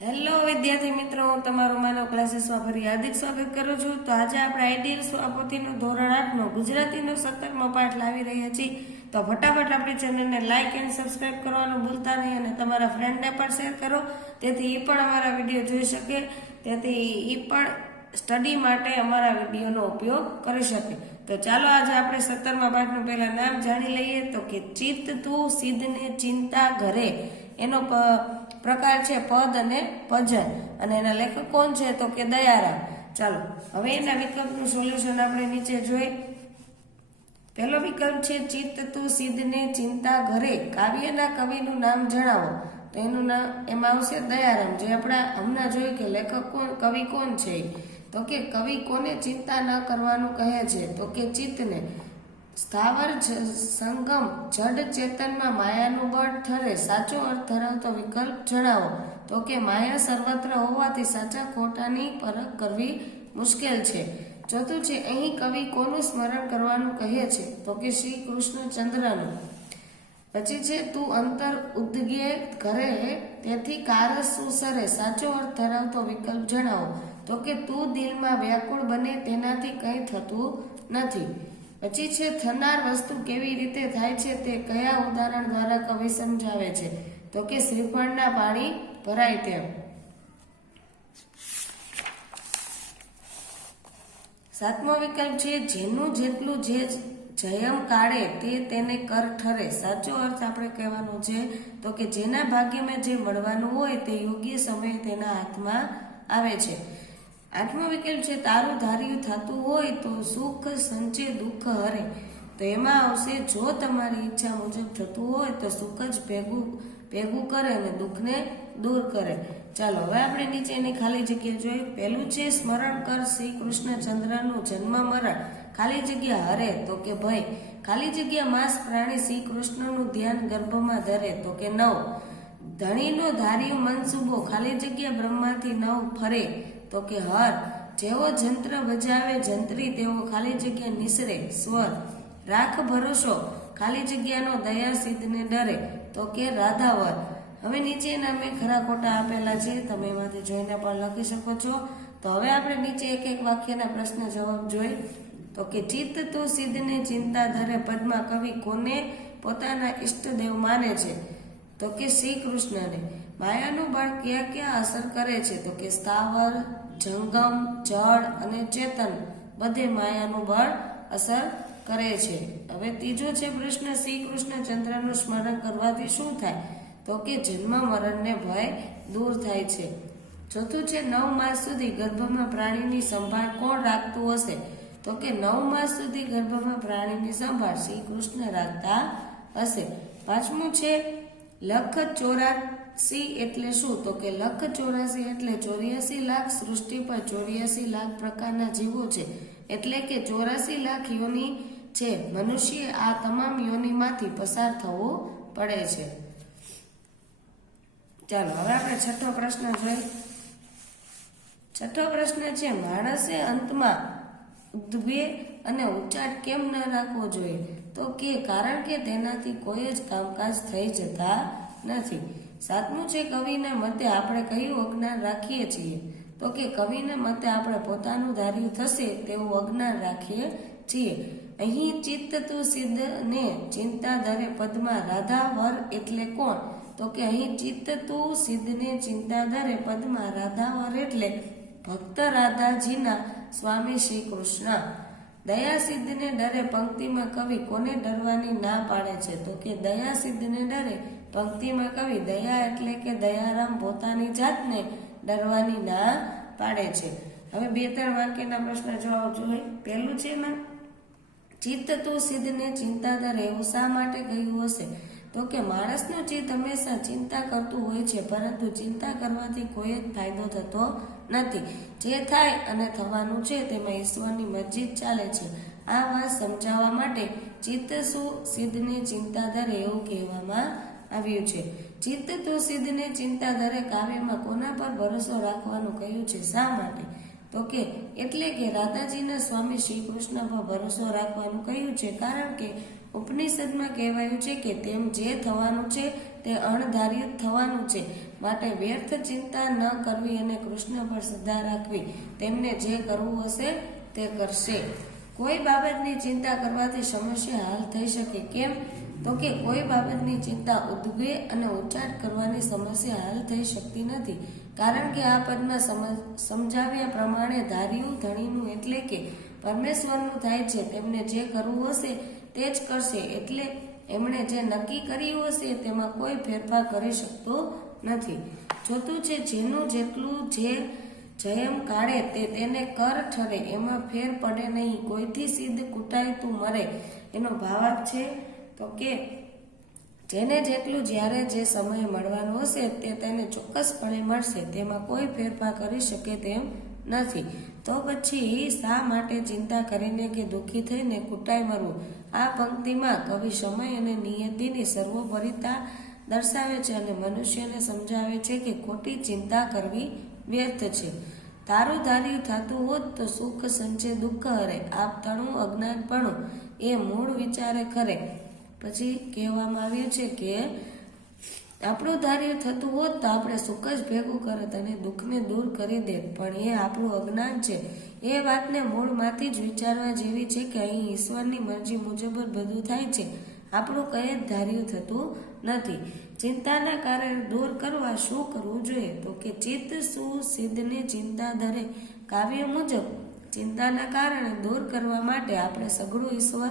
Hello વિદ્યાર્થી મિત્રો, હું તમારું માનવ ક્લાસીસમાં ફરી હાર્દિક સ્વાગત કરું છું. તો આજે આપણે આઈડિયલ સ્વાપતિનું ધોરણ આઠનો ગુજરાતીનો સત્તરમો પાઠ લાવી રહ્યા છીએ. તો ફટાફટ આપણી ચેનલને લાઇક એન્ડ સબસ્ક્રાઇબ કરવાનું ભૂલતા નહીં અને તમારા ફ્રેન્ડને પણ શેર કરો. તેથી એ પણ અમારા વીડિયો જોઈ શકે. તેથી એ પણ સ્ટડી માટે અમારા વિડીયોનો ઉપયોગ કરી શકે. તો ચાલો આજે આપણે સત્તરમા પાઠનું પહેલાં નામ જાણી લઈએ. તો કે ચિત્ત તું સિદ્ધને ચિંતા ઘરે. એનો પ્રકાર છે પદ અને ભજન. અને એના લેખક કોણ છે તો કે દયારામ. ચાલો, હવે એના વિકલ્પનું સોલ્યુશન આપણે નીચે જોઈ. પહેલો વિકલ્પ છે, ચિત્ત તું સિદ્ધને ચિંતા ઘરે. કાવ્યના કવિનું નામ જણાવો. તો એનું નામ, એમાં આવશે દયારામ. જે આપણા હમણાં જોયું કે લેખક કોણ, કવિ કોણ છે? તો કે કવિ કોને ચિંતા ન કરવાનું કહે છે? તો કે ચિત્તને. સ્થાવર સંગમ જડ ચેતનમાં માયાનું બળ ઠરે, સાચો અર્થ ધરાવતો વિકલ્પ જણાવો. તો કે માયા સર્વત્ર હોવાથી સાચા ખોટાની પરખ કરવી મુશ્કેલ છે. ચોથું છે અહીં કવિ કોનું સ્મરણ કરવાનું કહે છે? તો કે શ્રી કૃષ્ણચંદ્રનું પછી છે, તું અંતર ઉદ્ગે કરે, તેથી કારસ સુસરે સાચો અર્થ ધરાવતો વિકલ્પ જણાવો. તો કે તું દિલમાં વ્યાકુળ બને તેનાથી કંઈ થતું નથી. પછી છે, થનાર વસ્તુ કેવી રીતે થાય છે તે કયા ઉદાહરણ દ્વારા કવિ સમજાવે છે? તો કે શ્રીફળના પાણી ભરાય તેમ. સાતમો વિકલ્પ છે, જેનું જેટલું જે જયમ કાઢે તે તેને કર ઠરે. સાચો અર્થ આપણે કહેવાનો છે, તો કે જેના ભાગ્યમાં જે મળવાનું હોય તે યોગ્ય સમયે તેના હાથમાં આવે છે. આઠમો વિકલ્પ છે, તારું ધાર્યું થતું હોય તો સુખ સંચે દુઃખ હરે. તો એમાં આવશે, જો તમારી ઈચ્છા મુજબ થતું હોય તો સુખ જ ભેગું ભેગું કરે અને દુઃખને દૂર કરે. ચાલો, હવે આપણે નીચે એની ખાલી જગ્યા જોઈ પહેલું છે, સ્મરણ કર શ્રી કૃષ્ણચંદ્રનું જન્મ મરણ. ખાલી જગ્યા હરે તો કે ભય. ખાલી જગ્યા માંસ પ્રાણી શ્રી કૃષ્ણનું ધ્યાન ગર્ભમાં ધરે તો કે નવ. ધણીનો ધાર્યું મનસુબો ખાલી જગ્યા બ્રહ્માથી નવ ફરે. તો કે હર, જેવો જંત્ર બજાવે જંત્રી તેવો ખાલી જગ્યા નિસરે, સ્વર. રાખ ભરોસો, ખાલી જગ્યાનો દયા સિદ્ધને ડરે. તો કે રાધાવર, હવે નીચેના મેં ખરા ખોટા આપેલા છે, તમે એમાંથી જોઈને પણ લખી શકો છો. તો હવે આપણે નીચે એક એક વાક્યના પ્રશ્ન જવાબ જોઈ. તો કે ચિત્ત તો સિદ્ધને ચિંતા ધરે, પદમાં કવિ કોને પોતાના ઈષ્ટદેવ માને છે? તો કે શ્રી કૃષ્ણને. માયાનું બળ ક્યાં ક્યાં અસર કરે છે? તો કે સ્થાવર, જંગમ, જળ અને ચેતન બધે માયાનું બળ અસર કરે છે. હવે ત્રીજો છે પ્રશ્ન શ્રી કૃષ્ણચંદ્રનું સ્મરણ કરવાથી શું થાય? તો કે જન્મ મરણને ભય દૂર થાય છે. ચોથું છે, નવ માસ સુધી ગર્ભમાં પ્રાણીની સંભાળ કોણ રાખતું હશે? તો કે નવ માસ સુધી ગર્ભમાં પ્રાણીની સંભાળ શ્રી કૃષ્ણ રાખતા હશે. પાંચમું છે લખ ચોરાસી એટલે શું? તો કે લખ ચોરાસી એટલે ચોર્યાસી લાખ સૃષ્ટિ પર ચોર્યાસી લાખ પ્રકારના જીવો છે. એટલે કે ચોરાસી લાખ યોની છે. મનુષ્ય આ તમામ યોનીમાંથી પસાર થવો પડે છે. ચાલો, હવે આપણે છઠ્ઠો પ્રશ્ન જોઈએ. છઠ્ઠો પ્રશ્ન છે, માણસે અંતમાં ઉદ્વે અને ઉચ્ચાટ કેમ ન રાખવો જોઈએ? તો કે કારણ કે તેનાથી કોઈ જ કામકાજ થઈ જતા નથી. સાતમું છે, કવિના મતે આપણે કયું અજ્ઞાન રાખીએ છીએ? તો કે કવિના મતે આપણે પોતાનું ધાર્યું થશે તેવું અજ્ઞાન રાખીએ છીએ. અહીં ચિત્ત તું સિદ્ધ ને ચિંતા ધરે પદમાં રાધા વર એટલે કોણ? તો કે અહીં ચિત્ત તું સિદ્ધને ચિંતા ધરે પદમાં રાધા વર એટલે ભક્ત રાધાજીના સ્વામી શ્રી કૃષ્ણ. દયા સિદ્ધને ડરે પંક્તિમાં કવિ કોને ડરવાની ના પાડે છે? તો કે દયા સિદ્ધને ડરે પંક્તિમાં કવિ દયા એટલે કે દયારામ પોતાની જાતને ડરવાની ના પાડે છે. હવે બે ત્રણ વાક્યના પ્રશ્ન જવાબ જોઈએ. પહેલું છે એમાં, ચિત્ત તું સિદ્ધને ચિંતા ધરે એવું શા માટે કહ્યું હશે? તો કે, માણસનું ચિત્ત હંમેશા ચિંતા કરતું હોય છે, પરંતુ ચિંતા કરવાથી કોઈ જ ફાયદો થતો નથી. જે થાય અને થવાનું છે તેમાં ઈશ્વરની મરજી ચાલે છે. આ વાત સમજાવવા માટે ચિત્ત શું સિદ્ધને ચિંતા ધરે એવું કહેવામાં આવ્યું છે. ચિત્ત તો સિદ્ધને ચિંતા ધરે કાવ્યમાં કોના પર ભરોસો રાખવાનું કહ્યું છે? શા માટે? તો કે, એટલે કે રાધાજીના સ્વામી શ્રી કૃષ્ણ પર ભરોસો રાખવાનું કહ્યું છે. કારણ કે ઉપનિષદમાં કહેવાયું છે કે તેમ જે થવાનું છે તે અણધાર્યું થવાનું છે. માટે વ્યર્થ ચિંતા ન કરવી અને કૃષ્ણ પર શ્રદ્ધા રાખવી. તેમને જે કરવું હશે તે કરશે. કોઈ બાબતની ચિંતા કરવાથી સમસ્યા હલ થઈ શકે. કેમ? તો કે કોઈ બાબતની ચિંતા ઉદ્વે અને ઉચ્ચાટ કરવાની સમસ્યા હલ થઈ શકતી નથી. કારણ કે આ પદમાં સમજ- સમજાવ્યા પ્રમાણે ધાર્યું ધણીનું એટલે કે પરમેશ્વરનું થાય છે, તેમને જે કરવું હશે તે જ કરશે. એટલે એમણે જે નક્કી કર્યું હશે તેમાં કોઈ ફેરફાર કરી શકતો નથી. ચોથું છે, જેનું જેટલું જે જયમ કાઢે તે તેને કર ઠરે, એમાં ફેર પડે નહીં. કોઈથી સિદ્ધ કૂટાય તું મરે, એનો ભાવાર્થ છે તો કે જેને જેટલું જ્યારે જે સમયે મળવાનું હશે તે તેને ચોક્કસપણે મળશે, તેમાં કોઈ ફેરફાર કરી શકે તેમ નથી. તો પછી શા માટે ચિંતા કરીને કે દુઃખી થઈને કૂટાઈ મરવું? આ પંક્તિમાં કવિ સમય અને નિયતિની સર્વોપરિતા દર્શાવે છે અને મનુષ્યને સમજાવે છે કે ખોટી ચિંતા કરવી વ્યર્થ છે. તારું ધાર્યું થતું હોત તો સુખ સંચે દુઃખ હરે આપ તણું અજ્ઞાનપણું એ મૂળ વિચારે ખરે. પછી કહેવામાં આવ્યું છે કે આપણું ધાર્યું થતું હોત તો આપણે સુખ જ ભેગું કરત અને દુઃખને દૂર કરી દેત. પણ એ આપણું અજ્ઞાન છે. એ વાતને મૂળમાંથી જ વિચારવા જેવી છે કે અહીં ઈશ્વરની મરજી મુજબ જ બધું થાય છે. આપણું કંઈ જ ધાર્યું થતું નથી. ચિંતાના કારણે દૂર કરવા શું કરવું જોઈએ? તો કે ચિત્ત શું સિદ્ધને ચિંતા ધરે. કાવ્ય મુજબ, ચિંતાના કારણે દૂર કરવા માટે આપણે સઘળું ઈશ્વર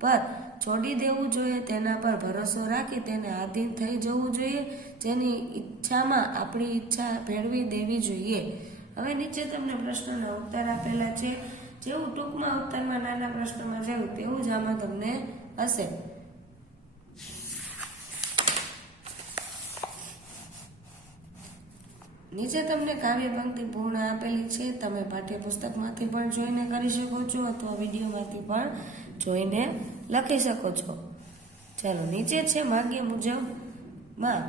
પર છોડી દેવું જોઈએ, તેના પર ભરોસો રાખી તેને આધીન થઈ જવું જોઈએ, જેની ઈચ્છામાં આપણી ઈચ્છા ભેળવી દેવી જોઈએ. હવે નીચે તમને પ્રશ્નના ઉત્તર આપેલા છે. જેવું ટૂંકમાં ઉત્તરમાં નાના પ્રશ્નમાં જેવું, તેવું જ આમાં તમને હશે. નીચે તમને કાવ્ય પંક્તિ પૂર્ણ આપેલી છે. તમે પાઠ્યપુસ્તકમાંથી પણ જોઈને કરી શકો છો અથવા વિડીયોમાંથી પણ જોઈને લખી શકો છો. ચાલો, નીચે છે માગ્ય મુજબમાં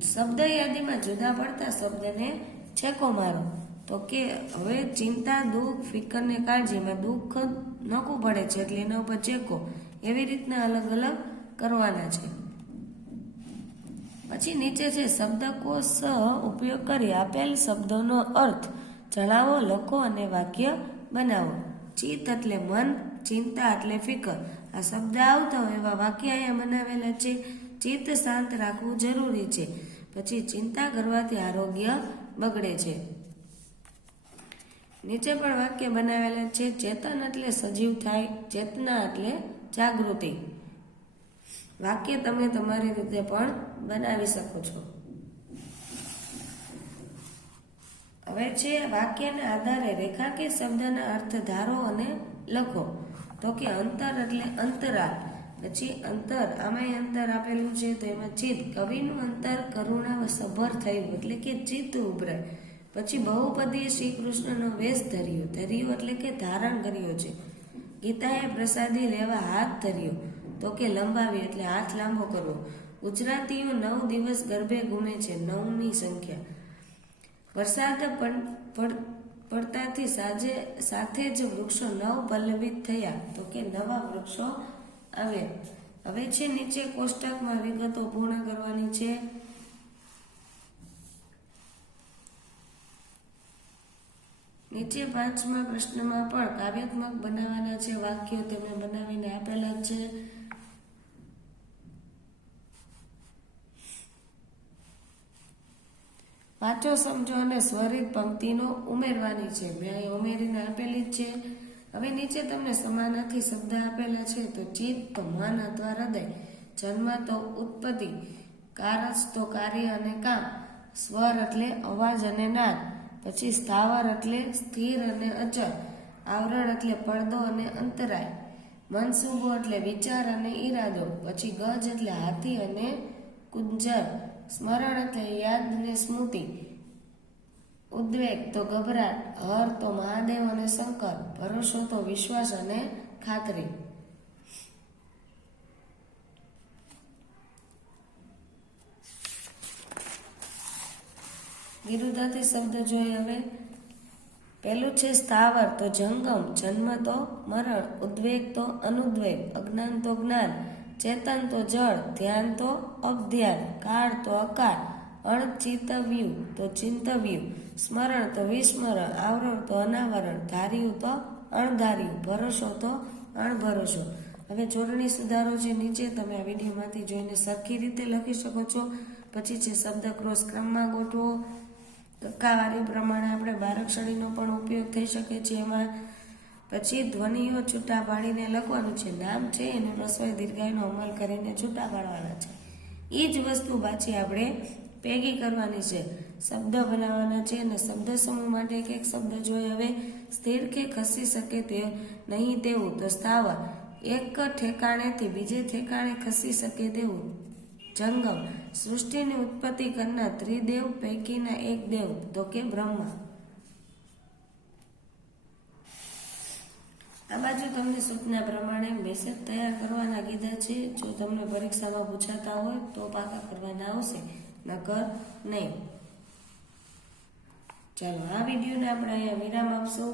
શબ્દ યાદીમાં જુદા પડતા શબ્દને છેકો મારો. તો કે હવે ચિંતા, દુઃખ, ફિકરને કાળજીમાં દુઃખ નોખું પડે છે એટલે એના ઉપર ચેકો એવી રીતના અલગ અલગ કરવાના છે. પછી નીચે છે શબ્દકોશ ઉપયોગ કરી આપેલ શબ્દોનો અર્થ જણાવો, લખો અને વાક્ય બનાવો. ચિત્ત એટલે મન, ચિંતા એટલે ફિકર. આ શબ્દ આવતા હોય એવા વાક્ય અહીંયા બનાવેલા છે. ચિત્ત શાંત રાખવું જરૂરી છે. પછી ચિંતા કરવાથી આરોગ્ય બગડે છે. નીચે પણ વાક્ય બનાવેલા છે, ચેતન એટલે સજીવ થાય, ચેતના એટલે જાગૃતિ. વાક્ય તમે તમારી રીતે પણ બનાવી શકો છો. હવે છે વાક્યના આધારે રેખા કે શબ્દના અર્થ ધારો અને લખો. તો કે અંતર એટલે અંતરાલ. પછી અંતર, આમાંય અંતર આપેલું છે તો એમાં ચિત્ત. કવિનું અંતર કરુણા સભર થયું એટલે કે ચિત્ત ઉભરાય. પછી બહુપદીએ શ્રી કૃષ્ણનો વેશ ધર્યો. ધર્યો એટલે કે ધારણ કર્યો છે. ગીતાએ પ્રસાદી લેવા હાથ ધર્યો. તો કે લંબાવી એટલે હાથ લાંબો કરવો. ગુજરાતીઓ નવ દિવસ ગરબે ઘૂમે છે. નવની સંખ્યા. વરસાદ પડ- પડતાથી સાજે, સાથે જ વૃક્ષો નવ પલ્લવિત થયા. તો કે નવા વૃક્ષો આવ્યા હવે છે નીચે કોષ્ટકમાં વિગતો પૂર્ણ કરવાની છે. નીચે પાંચમા પ્રશ્નમાં પણ કાવ્યાત્મક બનાવવાના છે. વાક્યો તેમણે બનાવીને આપેલા છે. વાંચો સમજો અને સ્વરિત પંક્તિનો ઉમેરવાની છે. મેં અહીં ઉમેરીને આપેલી જ છે. હવે નીચે તમને સમાનાથી શબ્દ આપેલા છે તો ચિત્ત તો મન અથવા હૃદય જન્મ તો ઉત્પત્તિ, કારજ તો કાર્ય અને કામ. સ્વર એટલે અવાજ અને નાદ. પછી સ્થાવર એટલે સ્થિર અને અચળ. આવરણ એટલે પડદો અને અંતરાય. મનસુબો એટલે વિચાર અને ઈરાદો. પછી ગજ એટલે હાથી અને કુંજર સ્મરણ એટલે યાદ સ્મૃતિ. ઉદ્વેગ તો ગભરાટ, હર તો મહાદેવ અને શંકર, ભરોસો તો વિશ્વાસ અને ખાતરી. વિરુદ્ધાર્થી શબ્દ જોઈએ હવે. પહેલું છે સ્થાવર તો જંગમ, જન્મ તો મરણ, ઉદ્વેગ તો અનુદ્વેગ, અજ્ઞાન તો જ્ઞાન, ચેતન તો જળ, ધ્યાન તો અભ્યાન, કાળ તો અકાળ અણચિતવ્યું તો ચિંતવ્યું. સ્મરણ તો વિસ્મરણ, આવરણ તો અનાવરણ, ધાર્યું તો અણધાર્યું, ભરોસો તો અણભરોસો. હવે જોડણી સુધારો છે નીચે તમે આ વિડીયોમાંથી જોઈને સરખી રીતે લખી શકો છો. પછી છે શબ્દ ક્રોસ ક્રમમાં ગોઠવો. ટકાવારી પ્રમાણે આપણે બારક્ષણીનો પણ ઉપયોગ થઈ શકે છે એમાં. પછી ધ્વનિઓ છૂટા પાડીને લખવાનું છે. નામ છે એને રસોઈ દીર્ઘાઈનો અમલ કરીને છૂટા પાડવાના છે. એ જ વસ્તુ પાછી આપણે ભેગી કરવાની છે. શબ્દ બનાવવાના છે અને શબ્દ સમૂહ માટે એક એક શબ્દ જોઈએ હવે સ્થિર કે ખસી શકે તે નહીં તેવું તો સ્થાવર એક ઠેકાણેથી બીજે ઠેકાણે ખસી શકે તેવું. જંગમ સૃષ્ટિની ઉત્પત્તિ કરનાર ત્રિદેવ પૈકીના એક દેવ. તો કે બ્રહ્મા. આ બાજુ તમને સૂચના પ્રમાણે મેસેજ તૈયાર કરવાના કીધા છે. જો તમને પરીક્ષામાં પૂછાતા હોય તો પાકા કરવાના આવશે. નકર નહીં. ચાલો, આ વિડીયોને આપણે અહીંયા વિરામ આપશું.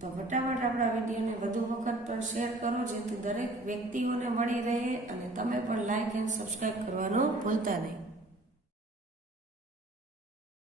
તો ફટાફટ આપણા વિડીયોને વધુ વખત પણ શેર કરો, જેથી દરેક વ્યક્તિઓને મળી રહે અને તમે પણ લાઇક એન્ડ સબસ્ક્રાઈબ કરવાનું ભૂલતા નહીં.